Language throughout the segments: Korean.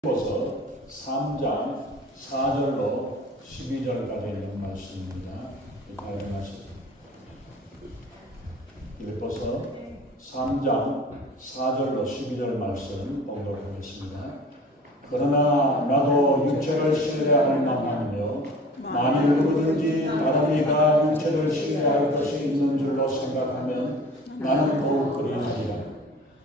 빌립보서 3장 4절로 12절까지 있는 말씀입니다. 발견하시죠? 빌립보서 3장 4절로 12절 말씀 봉독하겠습니다. 그러나 나도 육체를 신뢰할 만하며 만일 누구든지 다른 이가 육체를 신뢰할 것이 있는 줄로 생각하면 나는 더욱 그리하리라.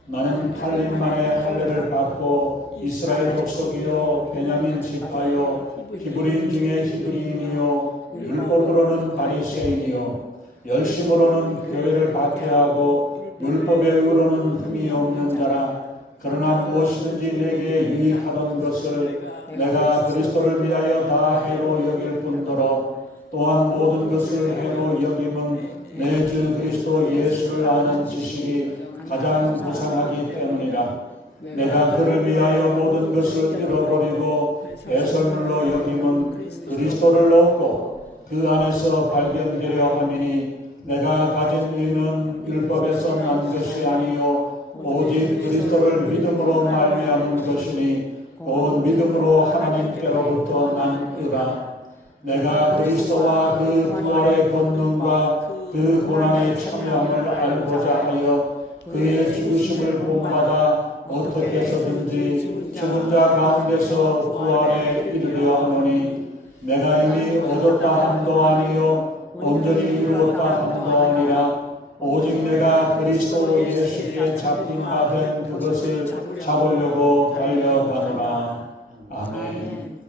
나는 8년 만에 할례를 받고 이스라엘 족속이요 베냐민 지파요 히브리인 중에 히브리인이요 율법으로는 바리새인이요 열심으로는 교회를 박해하고 율법의 의로는 흠이 없는 자라. 그러나 무엇이든지 내게 유익하던 것을 내가 그리스도를 위하여 다 해로 여길 뿐더러 또한 모든 것을 해로 여김은 내 주 그리스도 예수를 아는 지식이 가장 부상하기 때문이라. 내가 그를 위하여 모든 것을 잃어버리고 배설물로 여김은 그리스도를 얻고 그 안에서 발견되려 함이니 내가 가진 의는 율법에서 난 것이 아니요 오직 그리스도를 믿음으로 말미암은 것이니 곧 믿음으로 하나님께로부터 난 의라. 내가 그리스도와 그 부활의 권능과 그 고난의 참여함을 알고자 하여 그의 죽으심을 본받아 어떻게 해서든지 죽은 자 가운데서 부활에 이르려 하노니 내가 이미 얻었다 함도 아니요 온전히 이루었다 함도 아니라 오직 내가 그리스도 예수께 잡힌 바 된 그것을 잡으려고 달려가노라. 아멘.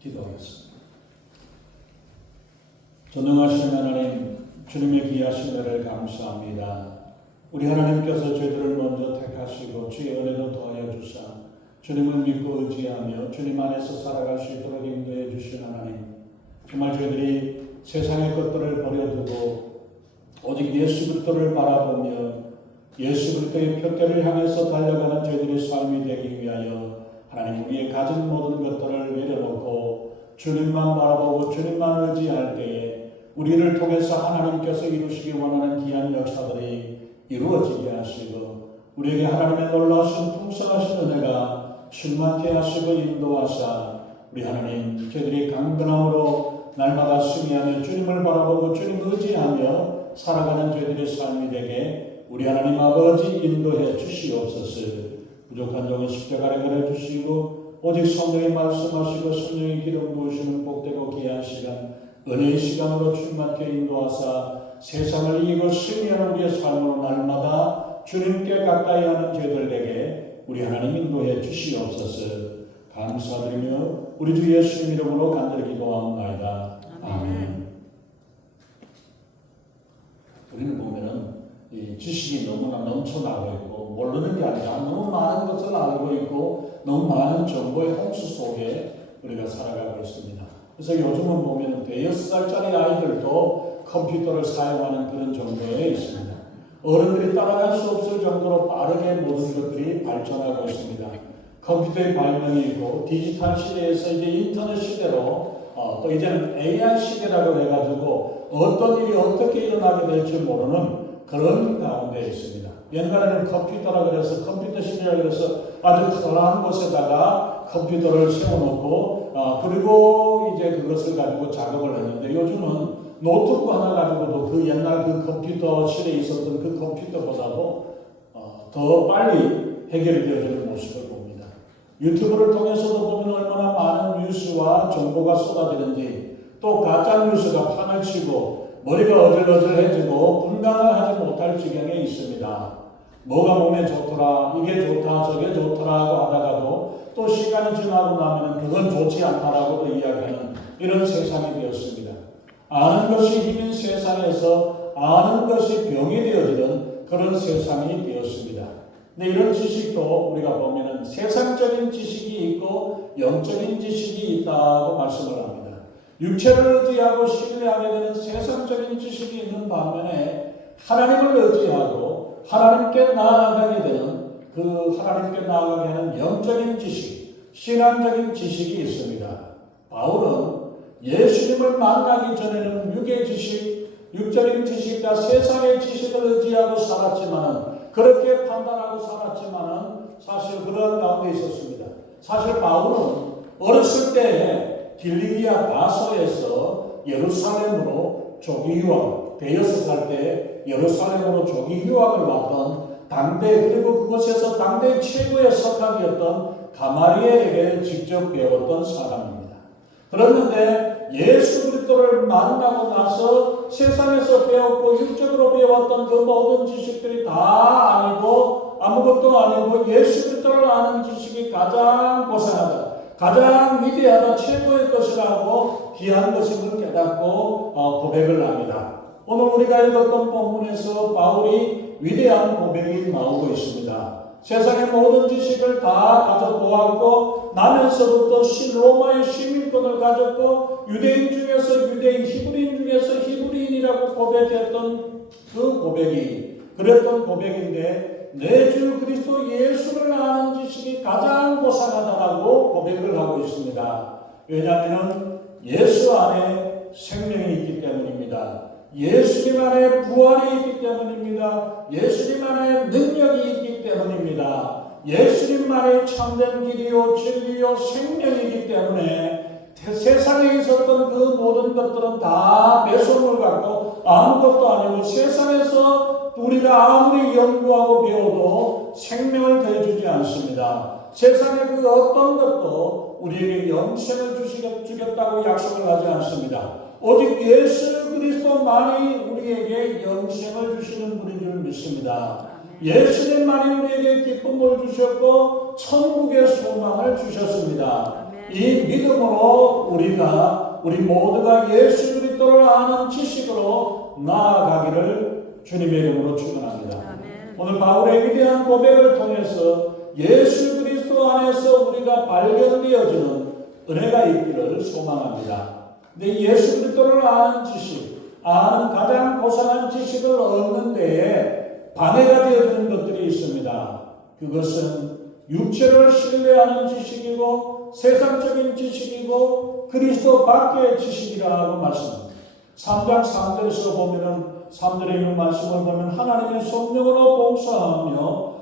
기도하겠습니다. 전능하신 하나님, 주님의 귀하신 은혜를 감사합니다. 우리 하나님께서 저희들을 먼저 택하시고 주의 은혜도 더하여 주사 주님을 믿고 의지하며 주님 안에서 살아갈 수 있도록 인도해 주신 하나님, 정말 저희들이 세상의 것들을 버려두고 오직 예수 그리스도를 바라보며 예수 그리스도의 표대를 향해서 달려가는 저희들의 삶이 되기 위하여 하나님, 우리의 가진 모든 것들을 내려놓고 주님만 바라보고 주님만 의지할 때에 우리를 통해서 하나님께서 이루시기 원하는 귀한 역사들이 이루어지게 하시고 우리에게 하나님의 놀라우신 풍성하신 은혜가 충만케 하시고 인도하사 우리 하나님, 저희들이 강건함으로 날마다 승리하며 주님을 바라보고 주님을 의지하며 살아가는 저희들의 삶이 되게 우리 하나님 아버지 인도해 주시옵소서. 부족한 종은 십자가를 걸어 주시고 오직 성령이 말씀하시고 성령이 기름 부으시는 복되고 귀한 시간, 은혜의 시간으로 충만케 인도하사 세상을 이기고 승리하는 우리의 삶으로 날마다 주님께 가까이 하는 저희들에게 우리 하나님 인도해 주시옵소서. 감사드리며 우리 주 예수님 이름으로 간절히 기도하옵나이다. 아멘. 우리는 보면은 이 지식이 너무나 넘쳐나고 있고 모르는 게 아니라 너무 많은 것을 알고 있고 너무 많은 정보의 홍수 속에 우리가 살아가고 있습니다. 그래서 요즘은 보면 대여섯 살짜리 아이들도 컴퓨터를 사용하는 그런 정도에 있습니다. 어른들이 따라갈 수 없을 정도로 빠르게 모든 것들이 발전하고 있습니다. 컴퓨터의 발명이 있고 디지털 시대에서 이제 인터넷 시대로 또 이제는 AI 시대라고 해가지고 어떤 일이 어떻게 일어나게 될지 모르는 그런 가운데 있습니다. 옛날에는 컴퓨터라 그래서 컴퓨터 시대라 그래서 아주 커다란 곳에다가 컴퓨터를 세워놓고 그리고 이제 그것을 가지고 작업을 했는데 요즘은 노트북 하나 가지고도 그 옛날 그 컴퓨터 시대에 있었던 그 컴퓨터보다도 더 빨리 해결되어지는 모습을 봅니다. 유튜브를 통해서도 보면 얼마나 많은 뉴스와 정보가 쏟아지는지, 또 가짜 뉴스가 판을 치고 머리가 어질어질해지고 분간을 하지 못할 지경에 있습니다. 뭐가 몸에 좋더라, 이게 좋다, 저게 좋더라고 하다가도 또 시간이 지나고 나면 그건 좋지 않다라고도 이야기하는 이런 세상이 되었습니다. 아는 것이 힘인 세상에서 아는 것이 병이 되어지는 그런 세상이 되었습니다. 근데 이런 지식도 우리가 보면은 세상적인 지식이 있고 영적인 지식이 있다고 말씀을 합니다. 육체를 의지하고 신뢰하게 되는 세상적인 지식이 있는 반면에 하나님을 의지하고 하나님께 나아가게 되는 그 하나님께 나아가게 하는 영적인 지식, 신앙적인 지식이 있습니다. 바울은 예수님을 만나기 전에는 육의 지식, 육적인 지식과 세상의 지식을 의지하고 살았지만은, 그렇게 판단하고 살았지만은 사실 그런 가운데 있었습니다. 사실 바울은 어렸을 때 길리기아 다소에서 예루살렘으로 조기 유학, 대여섯 살 때 예루살렘으로 조기 유학을 왔던 당대, 그리고 그곳에서 당대 최고의 석학이었던 가마리엘에게 직접 배웠던 사람입니다. 그런데 예수 그리스도를 만나고 나서 세상에서 배웠고 육적으로 배웠던 그 모든 지식들이 다 아니고 아무것도 아니고 예수 그리스도를 아는 지식이 가장 고상하다, 가장 위대하다, 최고의 것이라고 귀한 것임을 깨닫고 고백을 합니다. 오늘 우리가 읽었던 본문에서 바울이 위대한 고백이 나오고 있습니다. 세상의 모든 지식을 다 가져보았고 나면서부터 로마의 시민권을 가졌고 유대인 중에서 유대인, 히브리인 중에서 히브리인이라고 고백했던 그 고백이, 그랬던 고백인데 내 주 그리스도 예수를 아는 지식이 가장 고상하다라고 고백을 하고 있습니다. 왜냐하면 예수 안에 생명이 있기 때문입니다. 예수님 안에 부활이 있기 때문입니다. 예수님 안에 능력이 있기 때문입니다. 예수님만이 참된 길이요 진리요 생명이기 때문에 세상에 있었던 그 모든 것들은 다 배송을 갖고 아무것도 아니고 세상에서 우리가 아무리 연구하고 배워도 생명을 더해주지 않습니다. 세상의 그 어떤 것도 우리에게 영생을 주겠다고 약속을 하지 않습니다. 오직 예수 그리스도만이 우리에게 영생을 주시는 분인 줄 믿습니다. 예수님만이 우리에게 기쁨을 주셨고 천국의 소망을 주셨습니다. 이 믿음으로 우리 모두가 예수 그리스도를 아는 지식으로 나아가기를 주님의 이름으로 축원합니다. 오늘 바울의 위대한 고백을 통해서 예수 그리스도 안에서 우리가 발견되어지는 은혜가 있기를 소망합니다. 근데 예수 그리스도를 아는 지식, 아는 가장 고상한 지식을 얻는 데에 방해가 되어지는 것들이 있습니다. 그것은 육체를 신뢰하는 지식이고 세상적인 지식이고 그리스도 밖의 지식이라고 말씀합니다. 3장 3절에서 보면은 3절에 있는 말씀을 보면 하나님의 성령으로 봉사하며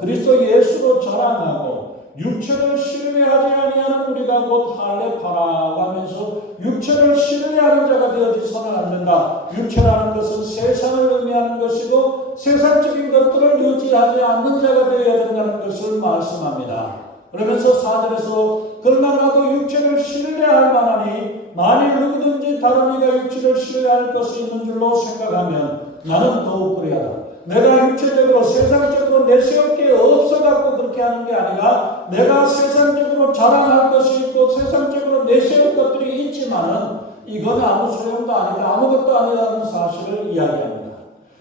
그리스도 예수로 자랑하고 육체를 신뢰하지 아니하는 우리가 곧 할례파라고 하면서 육체를 신뢰하는 자가 되어지서는 안 된다. 육체라는 것은 세상을 의미하는 것이고 세상적인 것들을 의지하지 않는 자가 되어야 된다는 것을 말씀합니다. 그러면서 4절에서 그러나 나도 육체를 신뢰할 만하니 만일 누구든지 다른 이가 육체를 신뢰할 것이 있는 줄로 생각하면 나는 더욱 그리하다. 내가 육체적으로 세상적으로 내세울 게 없어갖고 그렇게 하는 게 아니라 내가 세상적으로 자랑할 것이 있고 세상적으로 내세울 것들이 있지만은 이건 아무 소용도 아니다, 아무것도 아니라는 사실을 이야기합니다.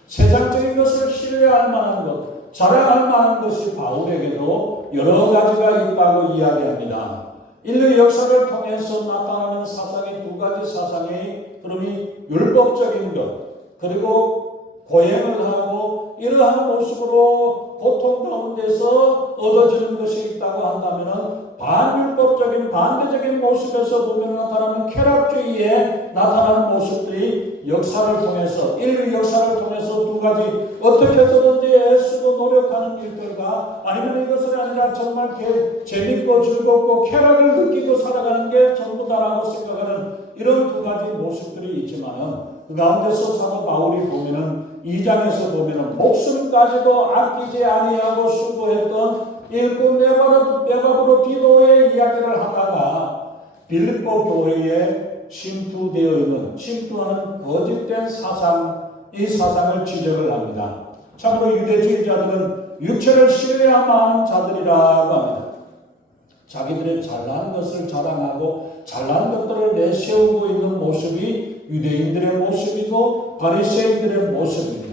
세상적인 것을 신뢰할 만한 것, 자랑할 만한 것이 바울에게도 여러 가지가 있다고 이야기합니다. 인류 역사를 통해서 나타나는 사상의 두 가지 사상의 흐름이 율법적인 것 그리고 고행을 하고 이러한 모습으로 고통 가운데서 얻어지는 것이 있다고 한다면 반율법적인 반대적인 모습에서 보면 나타나는 쾌락주의에 나타나는 모습들이 역사를 통해서 인류 역사를 통해서 두 가지 어떻게 해서든지 애쓰고 노력하는 일들과 아니면 이것은 아니라 정말 재밌고 즐겁고 쾌락을 느끼고 살아가는 게 전부다라고 생각하는 이런 두 가지 모습들이 있지만은 그 가운데서 사도 바울이 보면은 2장에서 보면은 목숨까지도 아끼지 아니하고 수고했던 일꾼 네바브로 디도의 이야기를 하다가 빌립보 교회에 침투하는 거짓된 사상, 이 사상을 지적을 합니다. 참으로 유대주의자들은 육체를 신뢰하는 자들이라고 합니다. 자기들의 잘난 것을 자랑하고 잘난 것들을 내세우고 있는 모습이 유대인들의 모습이고 바리새인들의 모습입니다.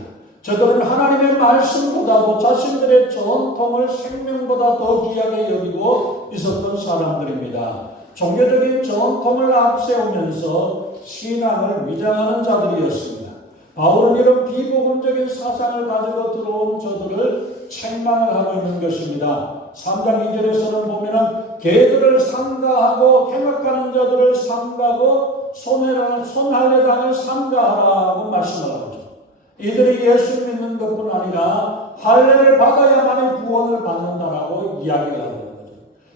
저들은 하나님의 말씀보다도 자신들의 전통을 생명보다 더 귀하게 여기고 있었던 사람들입니다. 종교적인 전통을 앞세우면서 신앙을 위장하는 자들이었습니다. 바울은 이런 비복음적인 사상을 가지고 들어온 저들을 책망을 하고 있는 것입니다. 3장 2절에서는 보면은 개들을 삼가하고 행악하는 자들을 삼가하고 손할례당을 삼가하라고 말씀을 하죠. 이들이 예수 믿는 것뿐 아니라 할례를 받아야만이 구원을 받는다라고 이야기를 하는 거죠.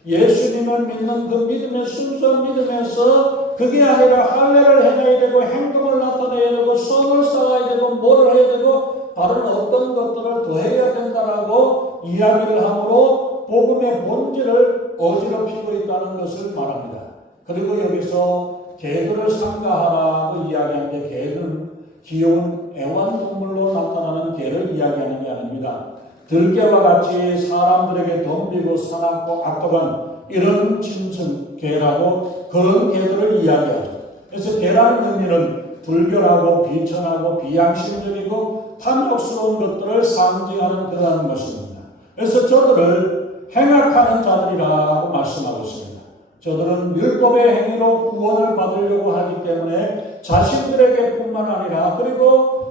예수님을 믿는 그 믿음의 순수한 믿음에서 그게 아니라 할례를 해야 되고 행동을 나타내야 되고 성을 쌓아야 되고 뭐를 해야 되고 다른 어떤 것들을 더해야 된다라고 이야기를 하므로 복음의 본질을 어지럽히고 있다는 것을 말합니다. 그리고 여기서 개들을 삼가하라고 이야기하는데 개는 귀여운 애완동물로 나타나는 개를 이야기하는 게 아닙니다. 들개와 같이 사람들에게 덤비고 사납고 악독한 이런 짐승 개라고 그런 개들을 이야기하죠. 그래서 개라는 의미는 불결하고 비천하고 비양심적이고 탐욕스러운 것들을 상징하는 그러한 것입니다. 그래서 저들을 행악하는 자들이라고 말씀하고 있습니다. 저들은 율법의 행위로 구원을 받으려고 하기 때문에 자신들에게 뿐만 아니라 그리고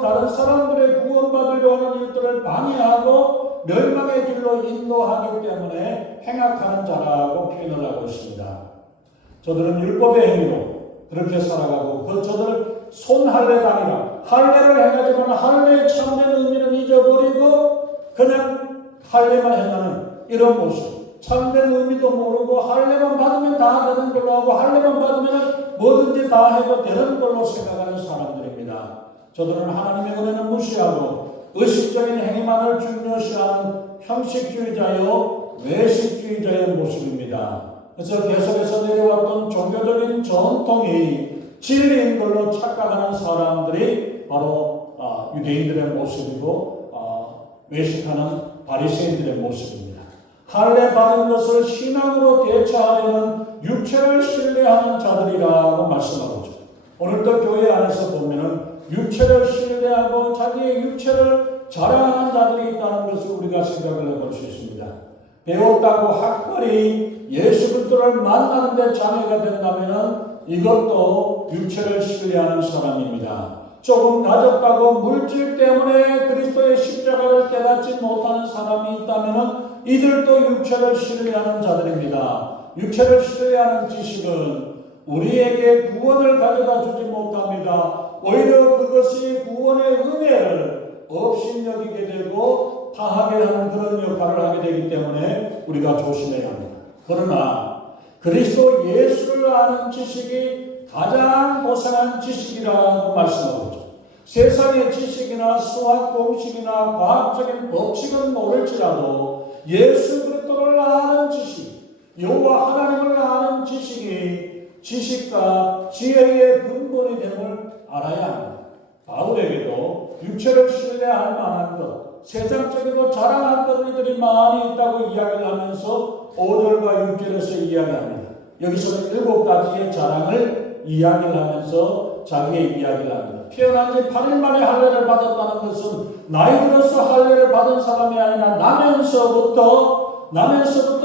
다른 사람들의 구원받으려고 하는 일들을 방해하고 멸망의 길로 인도하기 때문에 행악하는 자라고 표현을 하고 있습니다. 저들은 율법의 행위로 그렇게 살아가고 저들을 손할례당이라 할례를 행하지만 할례의 참된 의미는 잊어버리고 그냥 할례만 행하는 이런 모습. 참된 의미도 모르고 할례만 받으면 다 되는 걸로 하고 할례만 받으면 뭐든지 다 해도 되는 걸로 생각하는 사람들입니다. 저들은 하나님의 은혜는 무시하고 의식적인 행위만을 중요시하는 형식주의자요 외식주의자의 모습입니다. 그래서 계속해서 내려왔던 종교적인 전통이 진리인 걸로 착각하는 사람들이 바로 유대인들의 모습이고 외식하는 바리새인들의 모습입니다. 할례 받은 것을 신앙으로 대처하려는 육체를 신뢰하는 자들이라고 말씀하고 있죠. 오늘도 교회 안에서 보면은 육체를 신뢰하고 자기의 육체를 자랑하는 자들이 있다는 것을 우리가 생각을 해볼 수 있습니다. 배웠다고 학벌이 예수 그리스도를 만나는 데 장애가 된다면 이것도 육체를 신뢰하는 사람입니다. 조금 가졌다고 물질 때문에 그리스도의 십자가를 깨닫지 못하는 사람이 있다면 이들도 육체를 신뢰하는 자들입니다. 육체를 신뢰하는 지식은 우리에게 구원을 가져다 주지 못합니다. 오히려 그것이 구원의 은혜를 업신여기게 되고 파하게 하는 그런 역할을 하게 되기 때문에 우리가 조심해야 합니다. 그러나 그리스도 예수를 아는 지식이 가장 고상한 지식이라고 말씀하고 있죠. 세상의 지식이나 수학 공식이나 과학적인 법칙은 모를지라도 예수 그리스도를 아는 지식, 여호와 하나님을 아는 지식이 지식과 지혜의 근본이 됨을 알아야 합니다. 바울에게도 육체를 신뢰할 만한 것, 세상적이고 자랑할 것들이 많이 있다고 이야기를 하면서 5절과 6절에서 이야기합니다. 여기서는 7가지의 자랑을 이야기를 하면서 자기의 이야기를 합니다. 태어난 지 8일 만에 할례를 받았다는 것은 나이 들어서 할례를 받은 사람이 아니라 나면서부터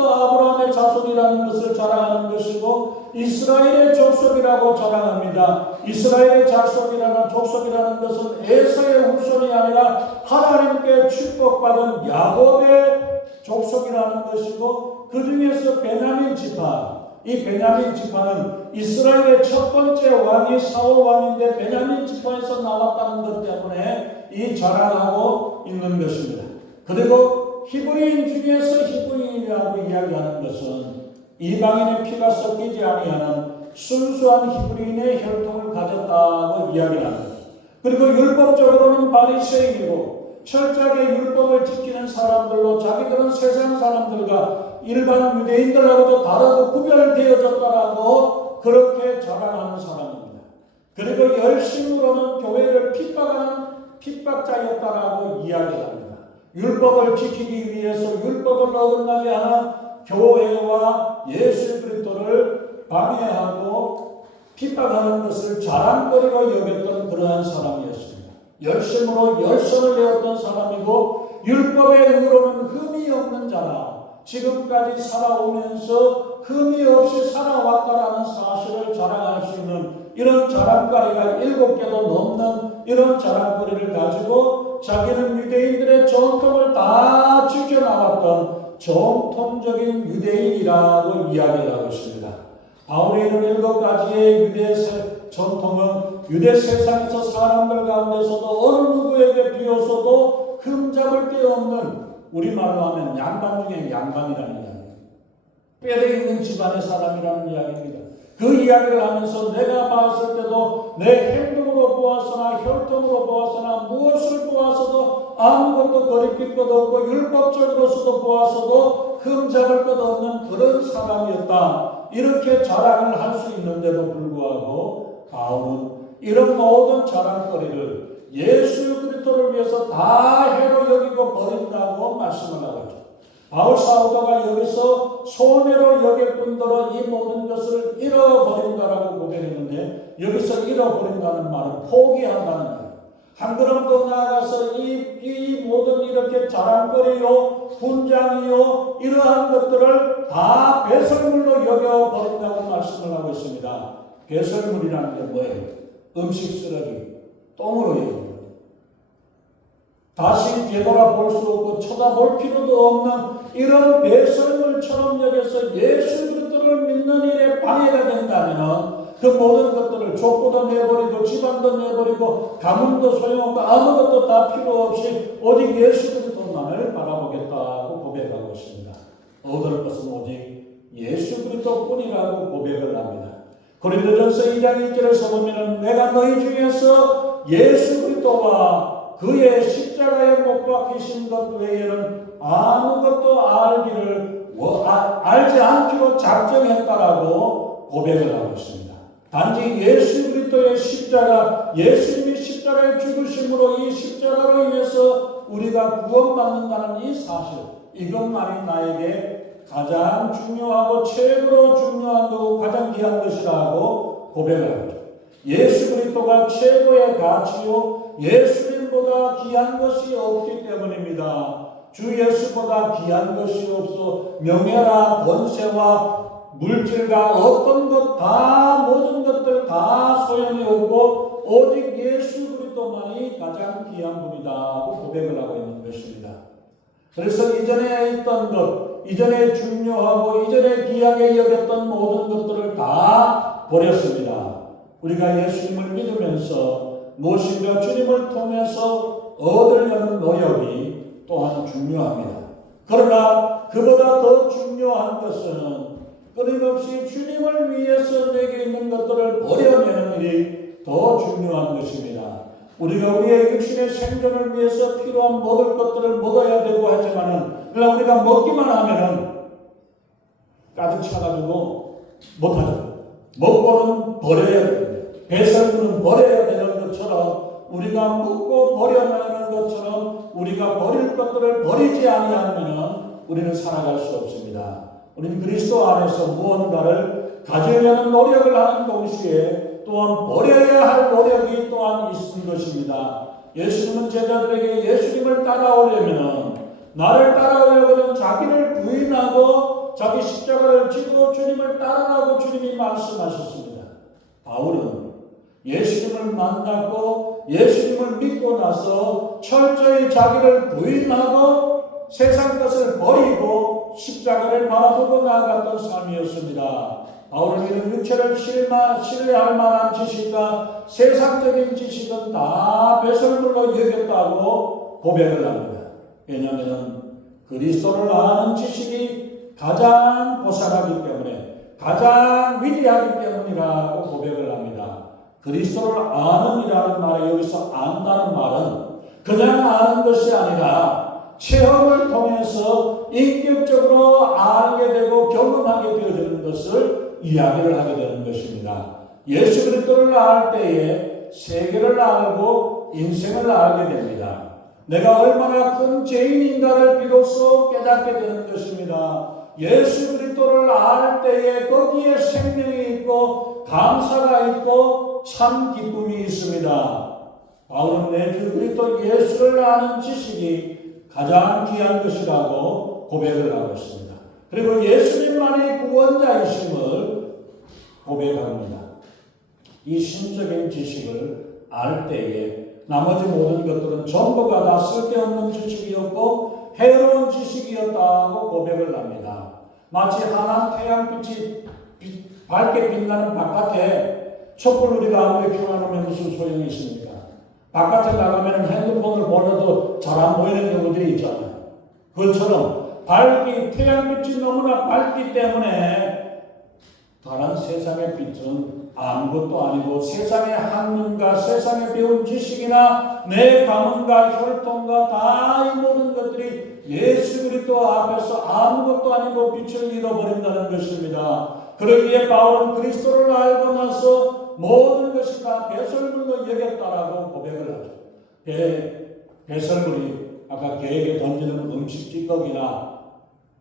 아브라함의 자손이라는 것을 자랑하는 것이고 이스라엘의 족속이라고 자랑합니다. 이스라엘의 족속이라는 것은 에서의 후손이 아니라 하나님께 축복받은 야곱의 족속이라는 것이고 그 중에서 베냐민 지파, 이 베냐민 지파는 이스라엘의 첫 번째 왕이 사울 왕인데 베냐민 지파에서 나왔다는 것 때문에 이 자랑하고 있는 것입니다. 그리고 히브리인 중에서 히브리인이라고 이야기하는 것은 이방인의 피가 섞이지 아니하는 순수한 히브리인의 혈통을 가졌다고 이야기를 합니다. 그리고 율법적으로는 바리새인이고 철저하게 율법을 지키는 사람들로 자기들은 세상 사람들과 일반 유대인들하고도 다르고 구별되어졌다라고 그렇게 자랑하는 사람입니다. 그리고 열심으로는 교회를 핍박하는 핍박자였다라고 이야기합니다. 율법을 지키기 위해서 율법을 어긋나게 하는 교회와 예수 그리스도를 방해하고 핍박하는 것을 자랑거리로 여겼던 그러한 사람이었습니다. 열심으로 열선을 내었던 사람이고 율법의 의로는 흠이 없는 자라 지금까지 살아오면서 흠이 없이 살아왔다라는 사실을 자랑할 수 있는 이런 자랑거리가 7개도 넘는 이런 자랑거리를 가지고 자기는 유대인들의 전통을 다 지켜나갔던 정통적인 유대인이라고 이야기를 하고 있습니다. 바울의 이런 7가지의 유대 전통은 유대 세상에서 사람들 가운데서도 어느 누구에게 비어서도 흠잡을 데 없는, 우리말로 하면 양반 중에 양반이라는 이야기입니다. 뼈대 있는 집안의 사람이라는 이야기입니다. 그 이야기를 하면서 내가 봤을 때도 내 행동으로 보았으나 혈통으로 보았으나 무엇을 보아서도 아무것도 거리낄 것 없고 율법적으로서도 보아서도 흠잡을 것 없는 그런 사람이었다. 이렇게 자랑을 할 수 있는데도 불구하고 바울은 이런 모든 자랑거리를 예수 그리스도를 위해서 다 해로 여기고 버린다고 말씀을 하고 있죠. 바울 사도가 여기서 손해로 여길 뿐더러 이 모든 것을 잃어버린다라고 고백했는데, 여기서 잃어버린다는 말은 포기한다는 말이에요. 한 걸음 더 나아가서 이 모든 이렇게 자랑거리요, 분장이요, 이러한 것들을 다 배설물로 여겨버린다고 말씀을 하고 있습니다. 배설물이라는 게 뭐예요? 음식 쓰레기, 똥으로 여겨요. 다시 되돌아볼 수 없고 쳐다볼 필요도 없는 이런 배설물처럼 여겨서 예수 그리스도를 믿는 일에 방해가 된다면 그 모든 것들을 족보도 내버리고 집안도 내버리고 가문도 소용없고 아무것도 다 필요 없이 오직 예수 그리스도만을 바라보겠다고 고백하고 있습니다. 얻을 것은 오직 예수 그리스도뿐이라고 고백을 합니다. 고린도전서 2장 1절에서 보면 내가 너희 중에서 예수 그리스도와 그의 십자가에 못 박히신 것 외에는 아무것도 알지 않기로 작정했다라고 고백을 하고 있습니다. 단지 예수 그리스도의 십자가, 예수님이 십자가에 죽으심으로 이 십자가로 인해서 우리가 구원받는다는 이 사실, 이것만이 나에게 가장 중요하고 최고로 중요한 거고 가장 귀한 것이라고 고백을 하죠. 예수 그리스도가 최고의 가치요, 예수님보다 귀한 것이 없기 때문입니다. 주 예수보다 귀한 것이 없어 명예나 권세와 물질과 어떤 것 다, 모든 것들 다 소용이 없고 오직 예수 그리스도만이 가장 귀한 분이다고 고백을 하고 있는 것입니다. 그래서 이전에 있던 것, 이전에 중요하고 이전에 귀하게 여겼던 모든 것들을 다 버렸습니다. 우리가 예수님을 믿으면서 무엇인가 주님을 통해서 얻으려는 노력이 또한 중요합니다. 그러나 그보다 더 중요한 것은 끊임없이 주님을 위해서 내게 있는 것들을 버려내는 일이 더 중요한 것입니다. 우리가 우리의 육신의 생존을 위해서 필요한 먹을 것들을 먹어야 되고 하지만은 그러나 우리가 먹기만 하면은 가득 차가지고 못하죠. 먹고는 버려야 됩니다. 배설물은 버려야 되는 것처럼 우리가 먹고 버려내는 것처럼 우리가 버릴 것들을 버리지 아니하면 우리는 살아갈 수 없습니다. 우리는 그리스도 안에서 무언가를 가지려는 노력을 하는 동시에 또한 버려야 할 노력이 또한 있는 것입니다. 예수님은 제자들에게 예수님을 따라오려면 나를 따라오려거든 자기를 부인하고 자기 십자가를 지고 주님을 따르라고 주님이 말씀하셨습니다. 바울은 예수님을 만났고 예수님을 믿고 나서 철저히 자기를 부인하고 세상 것을 버리고 십자가를 바라보고 나아갔던 삶이었습니다. 바울은 이런 육체를 신뢰할 만한 지식과 세상적인 지식은 다 배설물로 여겼다고 고백을 합니다. 왜냐하면 그리스도를 아는 지식이 가장 고상하기 때문에 가장 위대하기 때문이라고 고백을 합니다. 그리스도를 아는 이라는 말에 여기서 안다는 말은 그냥 아는 것이 아니라 체험을 통해서 인격적으로 알게 되고 경험하게 되어지는 것을 이야기를 하게 되는 것입니다. 예수 그리스도를 알 때에 세계를 알고 인생을 알게 됩니다. 내가 얼마나 큰 죄인인가를 비로소 깨닫게 되는 것입니다. 예수 그리스도를 알 때에 거기에 생명이 있고 감사가 있고 참 기쁨이 있습니다. 바울은 내 주 그리스도 예수를 아는 지식이 가장 귀한 것이라고 고백을 하고 있습니다. 그리고 예수님만이 구원자이심을 고백합니다. 이 신적인 지식을 알 때에 나머지 모든 것들은 전부가 다 쓸데없는 지식이었고 해로운 지식이었다고 고백을 합니다. 마치 환한 태양빛이 밝게 빛나는 바깥에 촛불 우리가 아무리 켜놓으면 무슨 소용이 있습니까? 바깥에 나가면 핸드폰을 보려도 잘 안 보이는 경우들이 있잖아요. 그것처럼 태양빛이 너무나 밝기 때문에 다른 세상의 빛은 아무것도 아니고 세상의 학문과 세상에 배운 지식이나 내 가문과 혈통과 다 이 모든 것들이 예수 그리스도 앞에서 아무것도 아니고 빛을 잃어버린다는 것입니다. 그러기에 바울은 그리스도를 알고 나서 모든 것이 다 배설물로 여겼다라고 고백을 하죠. 배설물이 아까 개에게 던지는 음식 찌꺼기나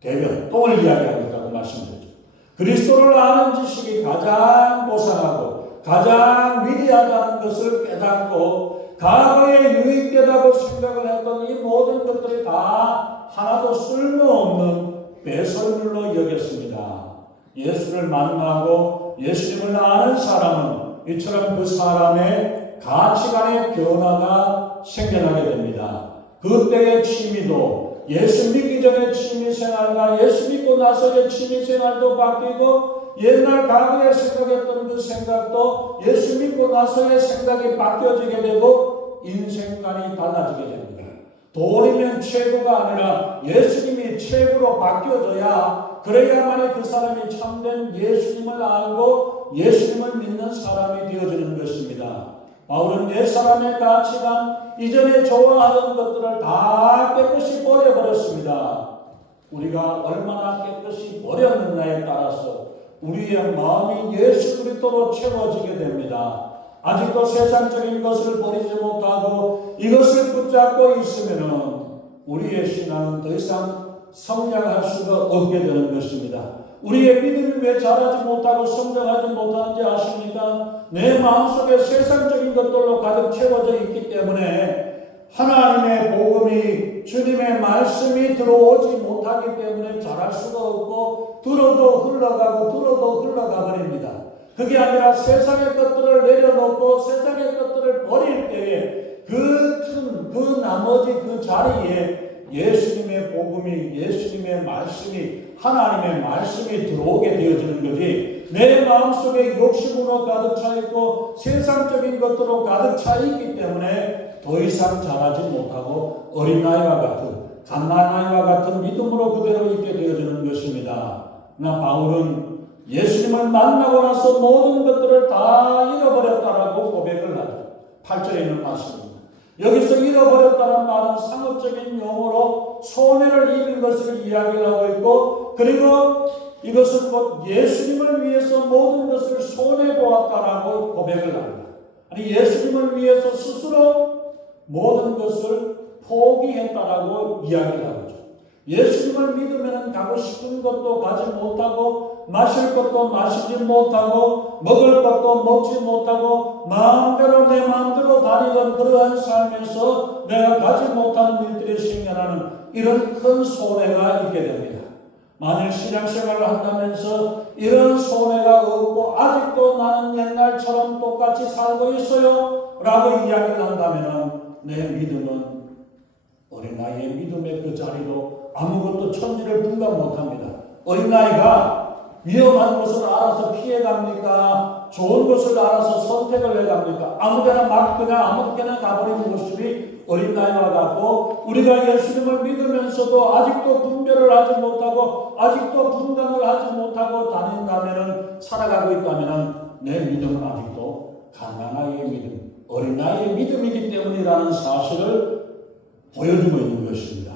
대변, 똥을 이야기하겠다고 말씀드렸죠. 그리스도를 아는 지식이 가장 고상하고 가장 위대하다는 것을 깨닫고 과거에 유익되다고 생각을 했던 이 모든 것들이 다 하나도 쓸모없는 배설물로 여겼습니다. 예수를 만나고 예수님을 아는 사람은 이처럼 그 사람의 가치관의 변화가 생겨나게 됩니다. 그때의 취미도 예수 믿기 전의 취미생활과 예수 믿고 나서의 취미생활도 바뀌고 옛날 과거에 생각했던 그 생각도 예수 믿고 나서의 생각이 바뀌어지게 되고 인생관이 달라지게 됩니다. 돈이면 최고가 아니라 예수님이 최고로 바뀌어져야 그래야만이 그 사람이 참된 예수님을 알고 예수님을 믿는 사람이 되어지는 것입니다. 바울은 옛 사람의 가치관, 이전에 좋아하던 것들을 다 깨끗이 버려버렸습니다. 우리가 얼마나 깨끗이 버렸느냐에 따라서 우리의 마음이 예수 그리스도로 채워지게 됩니다. 아직도 세상적인 것을 버리지 못하고 이것을 붙잡고 있으면 우리의 신앙은 더 이상 성장할 수가 없게 되는 것입니다. 우리의 믿음이 왜 자라지 못하고 성장하지 못하는지 아십니까? 내 마음속에 세상적인 것들로 가득 채워져 있기 때문에 하나님의 복음이 주님의 말씀이 들어오지 못하기 때문에 자랄 수가 없고 들어도 흘러가 버립니다. 그게 아니라 세상의 것들을 내려놓고 세상의 것들을 버릴 때에 그 나머지 그 자리에 예수님의 복음이 예수님의 말씀이 하나님의 말씀이 들어오게 되어지는 거지 내 마음속에 욕심으로 가득 차 있고 세상적인 것으로 가득 차 있기 때문에 더 이상 자라지 못하고 어린아이와 같은 갓난아이와 같은 믿음으로 그대로 있게 되어지는 것입니다. 그러나 바울은 예수님을 만나고 나서 모든 것들을 다 잃어버렸다라고 고백을 하죠. 8절에 있는 말씀입니다. 여기서 잃어버렸다는 말은 상업적인 용어로 손해를 입은 것을 이야기를 하고 있고 그리고 이것은 곧 예수님을 위해서 모든 것을 손해보았다라고 고백을 합니다. 아니 예수님을 위해서 스스로 모든 것을 포기했다라고 이야기를 하죠. 예수님을 믿으면 가고 싶은 것도 가지 못하고 마실 것도 마시지 못하고 먹을 것도 먹지 못하고 마음대로 내 마음대로 다니던 그러한 삶에서 내가 가지 못하는 일들이 생겨나는 이런 큰 손해가 있게 됩니다. 만일 신앙생활을 한다면서 이런 손해가 없고 아직도 나는 옛날처럼 똑같이 살고 있어요 라고 이야기를 한다면 내 믿음은 어린아이의 믿음의 그 자리로 아무것도 천지를 분간 못합니다. 어린아이가 위험한 것을 알아서 피해갑니까? 좋은 것을 알아서 선택을 해갑니까? 아무데나 막 그냥 아무데나 가버리는 모습이 어린아이와 같고 우리가 예수님을 믿으면서도 아직도 분별을 하지 못하고 아직도 분간을 하지 못하고 다닌다면 살아가고 있다면 내 믿음은 아직도 갓난아이의 믿음, 어린아이의 믿음이기 때문이라는 사실을 보여주고 있는 것입니다.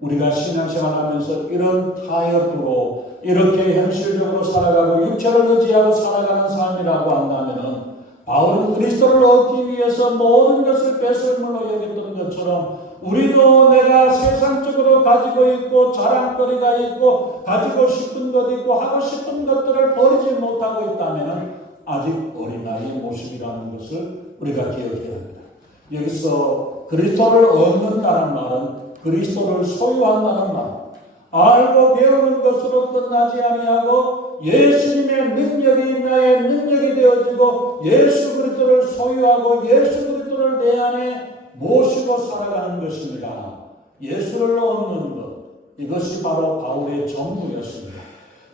우리가 신앙생활하면서 이런 타협으로 이렇게 현실적으로 살아가고 육체를 의지하고 살아가는 삶이라고 한다면 바울은 그리스도를 얻기 위해서 모든 것을 배설물로 여겼던 것처럼 우리도 내가 세상적으로 가지고 있고 자랑거리가 있고 가지고 싶은 것 있고 하고 싶은 것들을 버리지 못하고 있다면 아직 어린아이의 모습이라는 것을 우리가 기억해야 합니다. 여기서 그리스도를 얻는다는 말은 그리스도를 소유한다는 말, 알고 배우는 것으로 끝나지 아니하고 예수님의 능력이 나의 능력이 되어지고 예수 그리스도를 소유하고 예수 그리스도를 내 안에 모시고 살아가는 것입니다. 예수를 얻는 것, 이것이 바로 바울의 전부였습니다.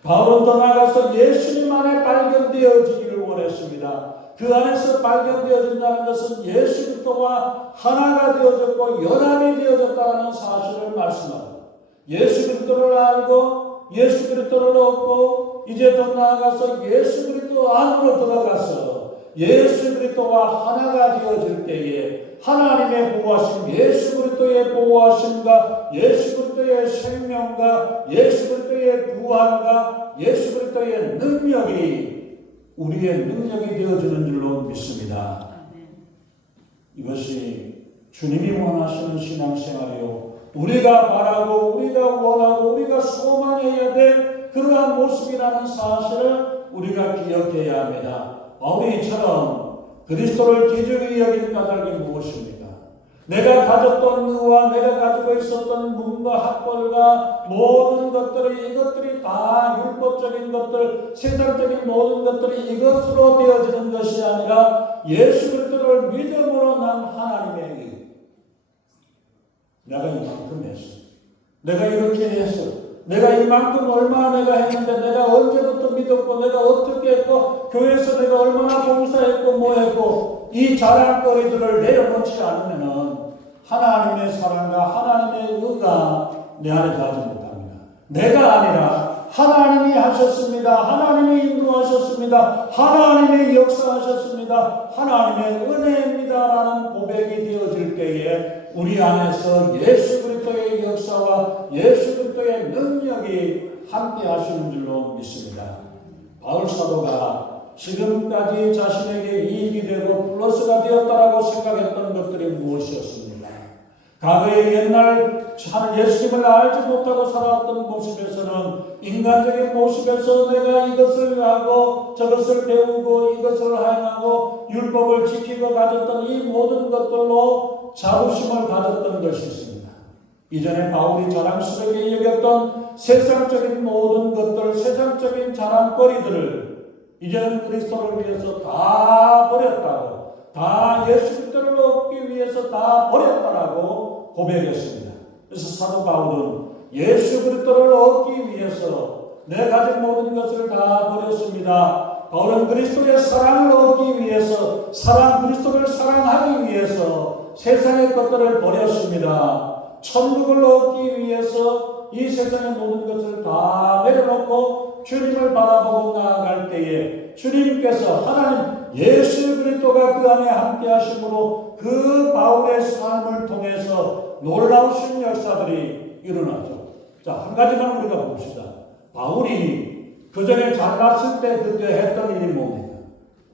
바울은 더 나아가서 예수님 안에 발견되어지기를 원했습니다. 그 안에서 발견되어진다는 것은 예수 그리스도와 하나가 되어졌고 연합이 되어졌다는 사실을 말씀합니다. 예수 그리스도를 알고 예수 그리스도를 얻고 이제 더 나아가서 예수 그리스도 안으로 들어가서 예수 그리스도와 하나가 되어질 때에 하나님의 보호하심, 예수 그리스도의 보호하심과 예수 그리스도의 생명과 예수 그리스도의 부활과 예수 그리스도의 능력이 우리의 능력이 되어지는 줄로 믿습니다. 이것이 주님이 원하시는 신앙생활이요, 우리가 바라고 우리가 원하고 우리가 소망해야 될 그러한 모습이라는 사실을 우리가 기억해야 합니다. 바울이처럼 그리스도를 기준히 여긴 까닭이 무엇입니까? 내가 가졌던 의와 내가 가지고 있었던 문과 학벌과 모든 것들이, 이것들이 다 율법적인 것들, 세상적인 모든 것들이 이것으로 되어지는 것이 아니라 예수 그리스도를 믿음으로 난 하나님의 의. 내가 이만큼 했어. 내가 이렇게 했어. 내가 이만큼 얼마나 내가 했는데, 내가 언제부터 믿었고, 내가 어떻게 했고, 교회에서 내가 얼마나 봉사했고, 뭐 했고, 이 자랑거리들을 내려놓지 않으면은 하나님의 사랑과 하나님의 의가 내 안에 가지 못합니다. 내가 아니라 하나님이 하셨습니다. 하나님이 인도하셨습니다. 하나님이 역사하셨습니다. 하나님의 은혜입니다라는 고백이 되어질 때에 우리 안에서 예수 그리스도의 역사와 예수 그리스도의 능력이 함께 하시는 줄로 믿습니다. 바울 사도가 지금까지 자신에게 이익이 되고 플러스가 되었다라고 생각했던 것들이 무엇이었습니까? 과거의 옛날 예수님을 알지 못하고 살아왔던 모습에서는, 인간적인 모습에서 내가 이것을 하고 저것을 배우고 이것을 행하고 율법을 지키고 가졌던 이 모든 것들로 자부심을 가졌던 것이 있습니다. 이전에 바울이 자랑스럽게 여겼던 세상적인 모든 것들, 세상적인 자랑거리들을 이제는 그리스도를 위해서 다 버렸다고, 다 예수 그리스도를 얻기 위해서 다 버렸다라고 고백했습니다. 그래서 사도 바울은 예수 그리스도를 얻기 위해서 내 가진 모든 것을 다 버렸습니다. 바울은 그리스도의 사랑을 얻기 위해서, 그리스도를 사랑하기 위해서 세상의 것들을 버렸습니다. 천국을 얻기 위해서 이 세상의 모든 것을 다 내려놓고 주님을 바라보고 나아갈 때에 주님께서, 하나님 예수 그리스도가 그 안에 함께 하심으로 그 바울의 삶을 통해서 놀라우신 역사들이 일어나죠. 자, 한 가지만 우리가 봅시다. 바울이 그 전에 잘났을 때 그때 했던 일이 뭡니까?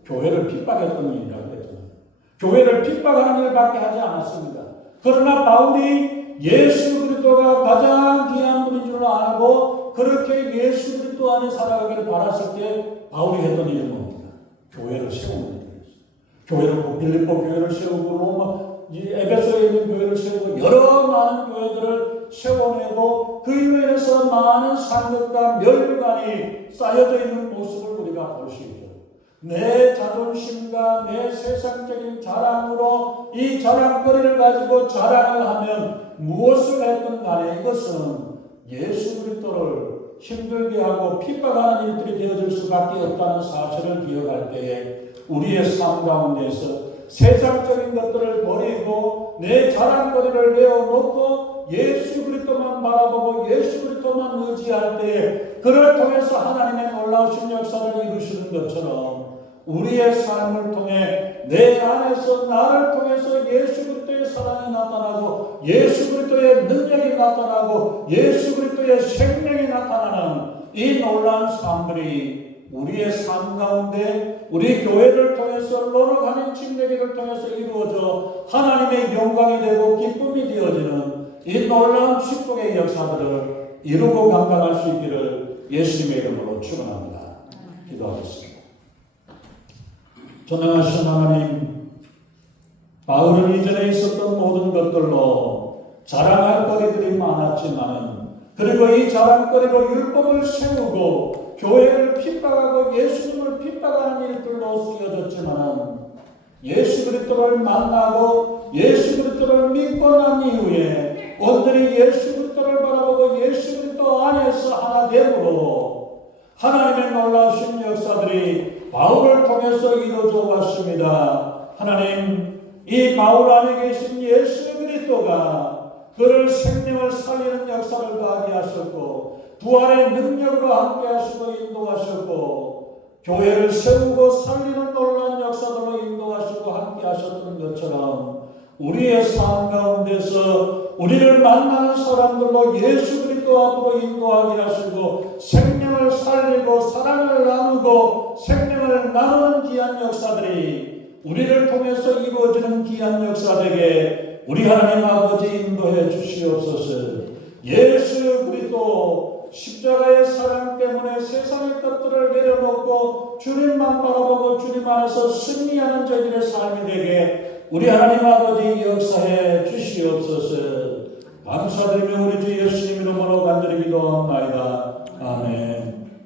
교회를 핍박했던 일이라고 했잖아요. 교회를 핍박하는 일밖에 하지 않았습니다. 그러나 바울이 예수 그리스도가 가장 귀한 분인 줄 알고 그렇게 예수 그리스도 안에 살아가기를 바랐을 때 바울이 했던 일이 뭡니까? 교회를 세우는 일이었어요. 교회를, 빌립보 교회를 세우고 로마, 에베소에 있는 교회를 세우고 여러 많은 교회들을 세워내고 그 일로 인해서 많은 상급과 멸류관이 쌓여져 있는 모습을 우리가 볼 수 있죠. 내 자존심과 내 세상적인 자랑으로 이 자랑거리를 가지고 자랑을 하면 무엇을 했든 간에 이것은 예수 그리스도를 힘들게 하고 핍박하는 일들이 되어질 수밖에 없다는 사실을 기억할 때에 우리의 삶 가운데서 세상적인 것들을 버리고 내 자랑거리를 내어놓고 예수 그리스도만 바라보고 예수 그리스도만 의지할 때에 그를 통해서 하나님의 놀라우신 역사를 이루시는 것처럼 우리의 삶을 통해 내 안에서 나를 통해서 예수 그리스도의 사랑이 나타나고 예수 그리스도의 능력이 나타나고 예수 그리스도의 생명이 나타나는 이 놀라운 삶들이 우리의 삶 가운데 우리 교회를 통해서 로너가는 침례기를 통해서 이루어져 하나님의 영광이 되고 기쁨이 되어지는 이 놀라운 축복의 역사들을 이루고 감당할 수 있기를 예수님의 이름으로 축원합니다. 기도하겠습니다. 전능하신 하나님, 바울은 이전에 있었던 모든 것들로 자랑할 거리들이 많았지만 그리고 이 자랑거리로 율법을 세우고 교회를 핍박하고 예수님을 핍박하는 일들로 쓰여졌지만 예수 그리스도를 만나고 예수 그리스도를 믿고 난 이후에 온전히 예수 그리스도를 바라보고 예수 그리스도 안에서 하나 되므로 하나님의 놀라우신 역사들이 바울을 통해서 이루어져 왔습니다. 하나님, 이 바울 안에 계신 예수 그리스도가 그를 생명을 살리는 역사를 가하게 하셨고 부활의 능력으로 함께 하시고 인도하셨고 교회를 세우고 살리는 놀라운 역사들로 인도하시고 함께 하셨던 것처럼 우리의 삶 가운데서 우리를 만나는 사람들로 예수 그리스도 앞으로 인도하게 하시고 생명을 살리고 사랑을 나누고 생명을 나누는 귀한 역사들이 우리를 통해서 이루어지는 귀한 역사 되게 우리 하나님 아버지 인도해 주시옵소서. 예수 그리스도 십자가의 사랑 때문에 세상의 것들을 내려놓고 주님만 바라보고 주님 안에서 승리하는 저희들의 삶이 되게 우리 하나님 아버지 역사해 주시옵소서. 감사드리며 우리 주 예수님 이름으로 간절히 기도합니다. 아멘.